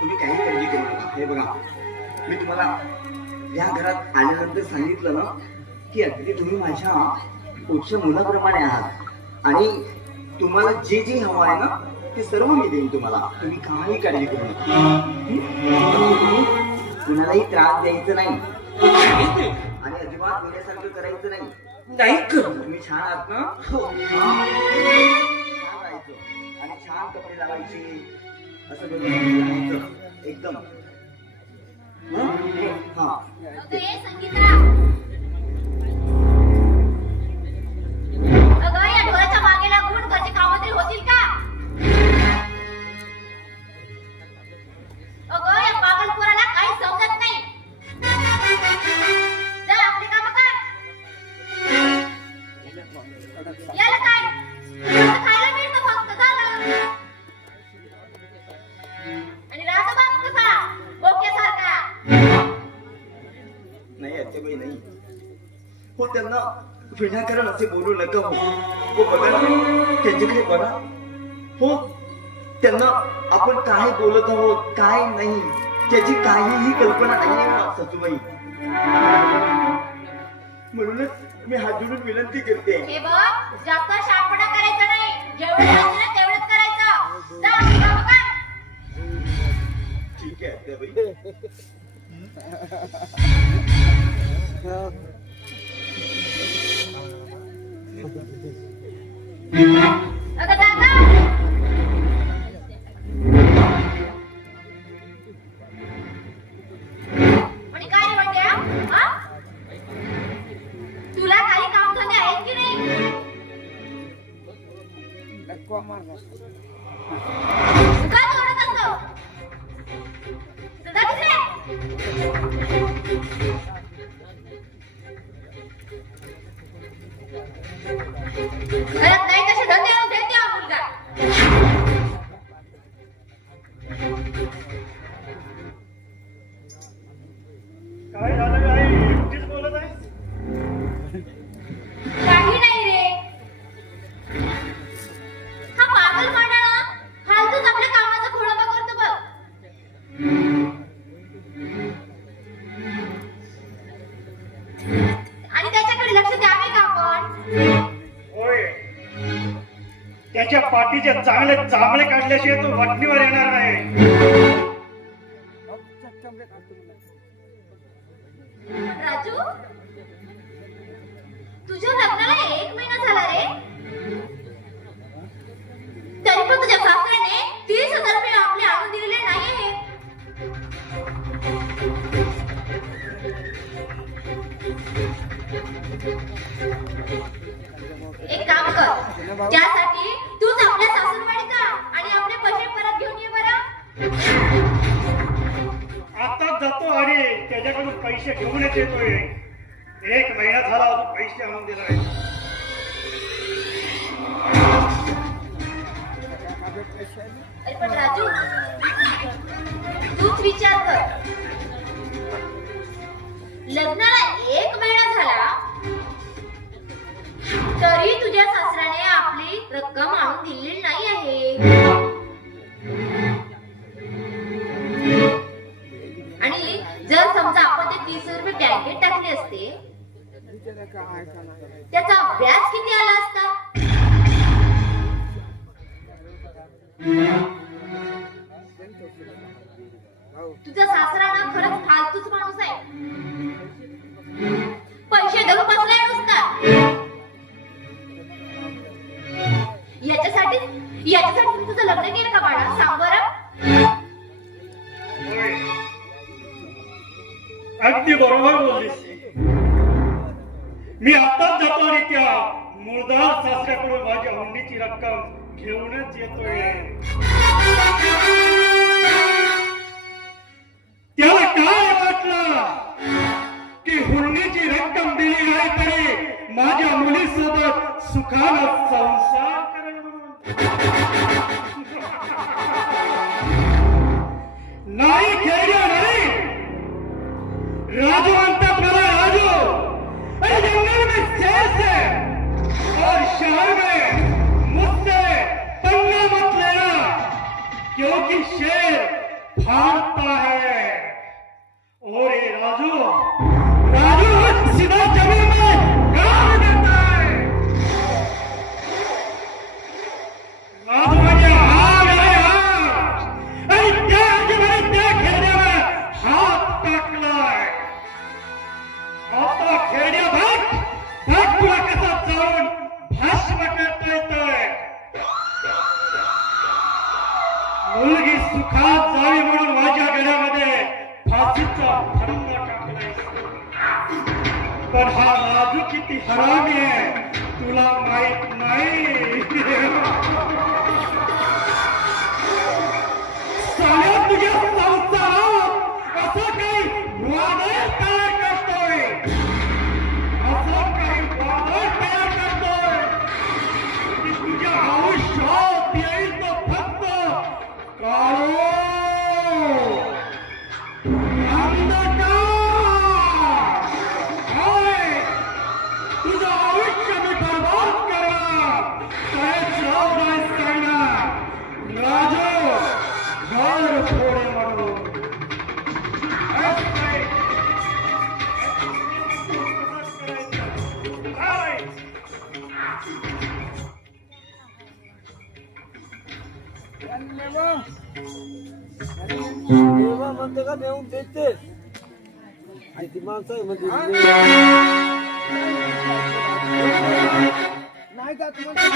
तुम्ही काही काळजी करू नका. हे बघा, मी तुम्हाला या घरात आल्यानंतर सांगितलं ना की अगदी तुम्ही माझ्या पुढच्या मुलाप्रमाणे आहात आणि तुम्हाला जे जे हवं आहे ना ते सर्व मी देईन तुम्हाला. तुम्ही काही काळजी करू नका. कुणालाही त्रास द्यायचा नाही आणि अजिबात वेळेसारखं करायचं नाही. नाही कर. तुम्ही छान आहात ना? छान राहायचं आणि छान कपडे लावायचे असं बघायचं एकदम. हा हो, त्यांना विनाकारण असे बोलू नका. हो बघा ना, त्यांच्याकडे बघा. हो, त्यांना आपण काय बोलत आहोत काय नाही त्याची काहीही कल्पना नाही ससूबाई. म्हणूनच मी हात जोडून विनंती करते. हे बघ, जास्त शाणपणा करायचा नाही. जेवढं करायचं ना तेवढंच करायचं. जा बघा. ठीक आहे आत्याबाई. अगं दादा, आणि काय रे वाट्या? हा? तुला काही कामधंदे आहेत की नाही? काय ओरडत असतो? सदा तिकडे. घरात नाही तसे धंदे आणून देत द्या मुलगा. काय झालं आई? एकटीच बोलत आहे? काही नाही रे. हा पागल मांडाळा फालतूच आपल्या कामाचा खोडंबा करतो बघ. आणि त्याच्याकडे लक्ष द्यावे का आपण? होय. त्याच्या पाठीचे चांगले चांगले काढल्याशिवाय तो वटणीवर येणार नाही. राजू, तुझ्या लग्नाला 1 महिना झाला रे. तरी पण तुझ्या सासऱ्याने 30,000 रुपये आपले आणून दिलेले नाही आहे. एक काम कर, त्यासाठी तूच आपल्या सासूरवाडीत जा आणि आपले पैसे परत घेऊन ये बरं. आताच जातो आणि त्याच्याकडून पैसे घेऊनच येतोय. 1 महिना झाला अजून पैसे आणून दिला नाही. अरे पण राजू, तूच विचार कर. लग्नाला 1 महिना झाला तरी तुझ्या सासऱ्याने आपली रक्कम आणून दिलेली नाही आहे. आणि जर समजा आपण ते 30 रुपये बँकेत टाकले असते, त्याचा व्याज किती आला असता? तुझा सासरा ना खरंच फालतूच माणूस आहे. पैसे धरून बसलाय नुसता. याच्यासाठी तुम्ही तुझं लग्न केलं का बाळा? सांग बरं. होय. अगदी बरोबर बोललीस. मी आताच जातो आणि त्या मुळदार सासऱ्याकडून माझ्या हुंडीची रक्कम घेऊनच येतोय. त्याला काय वाटलं की हुंडीची रक्कम दिली नाही तरी माझ्या मुलीसोबत सुखानं संसार करेल म्हणून. नाही खेळलं नाही. राजू म्हणतात मला राजू. अरे जंगल में शेर से और शहर में मुझसे पंगा मत लेना, क्योंकि शेर भागता है और ये राजू सीधा जमीन में गाड़ देता है. राजू म्हणजे आग आहे आग. आणि त्या आगीमध्ये त्या खेळण्यावर हात टाकलाय. आता खेळण्या भाग तुला कसा जाऊन भस्म करता येतोय. मुलगी सुखात जावी म्हणून माझ्या घरामध्ये फाशीचा फरंगा टाकलाय. पण हा राजू किती हरामी आहे तुला माहित नाही. साऱ्या तुझ्या संसारात असं काही वादळ तयार करतोय. असं काही वादळ तयार करतोय की तुझ्या आयुष्यात येईल तो फक्त काळो अंधकार. होय, तुझं आयुष्य मी बर्बाद करणार. काहीच राव नाही सांगणार. राजू घर थोडे म्हणून म्हणते का नेऊन देते आणि ती माणसं आहे म्हणजे नाही जात म्हणजे